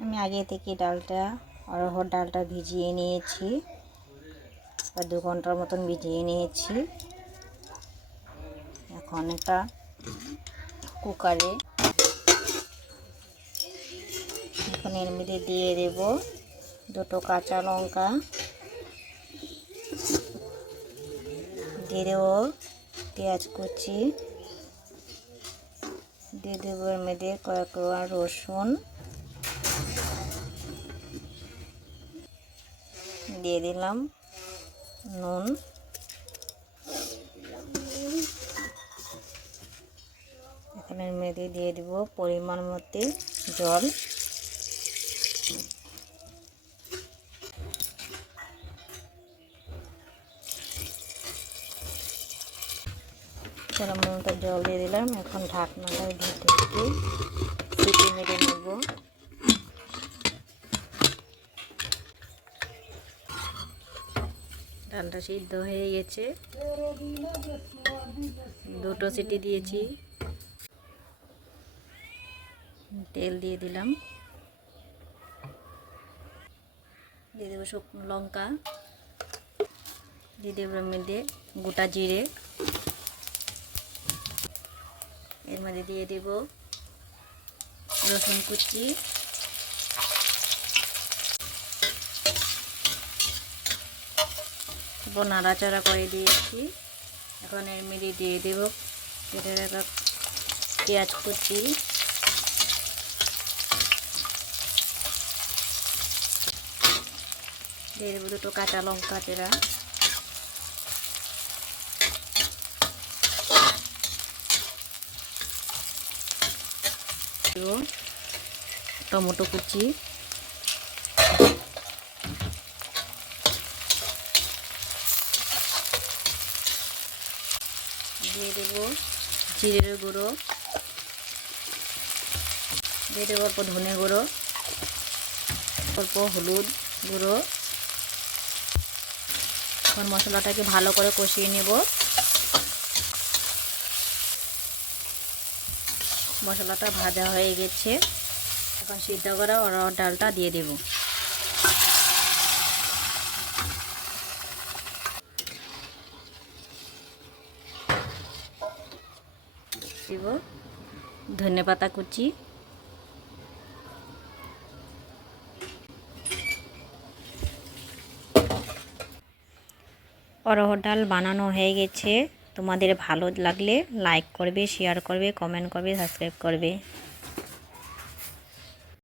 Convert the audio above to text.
আমি আগে থেকে ডালটা অরহর ডালটা ভিজিয়ে নিয়েছি, 2 ঘন্টার মতন ভিজিয়ে নিয়েছি। এখন এটা কুকারে এখন এর মধ্যে দিয়ে দেব 2টো কাঁচা লঙ্কা, দিয়ে দেব পেঁয়াজ কুচি, দিয়ে দেব এর মধ্যে কয়েক কোয়া রসুন, দিয়ে দিলাম নুন, এখন এর মধ্যে দিয়ে দেব পরিমাণ মতো জল। গরম মতো জল দিয়ে দিলাম। এখন ঢাকনাটা ঢেকে সিটি মেরে নেব। ডালটা সিদ্ধ হয়ে গেছে, 2টো সিটি দিয়েছি। তেল দিয়ে দিলাম, দিয়ে দেবো শুকনো লঙ্কা, দিয়ে দেবো এর মধ্যে গোটা জিরে, এর মধ্যে দিয়ে দেব রসুন কুচি, নাড়াচাড়া করে দিয়েছি। এখন এর মধ্যে দিয়ে দেব কেটে রাখা পেঁয়াজ কুচি, দিয়ে দেবো 2টো কাঁচা লঙ্কা চেরা, টমেটো কুচি, দিয়ে দেব জিরের গুঁড়ো, দিয়ে দেবো অল্প ধনে গুঁড়ো, অল্প হলুদ গুঁড়ো। এখন মশলাটাকে ভালো করে কষিয়ে নেব। মশলাটা ভাজা হয়ে গেছে, এখন সিদ্ধ করা অরহর ডালটা দিয়ে দেব। দেব ধনেপাতা কুচি, অরহর ডাল বানানো হয়ে গেছে। তোমাদের ভালো লাগলে লাইক করবে, শেয়ার করবে, কমেন্ট করবে, সাবস্ক্রাইব করবে।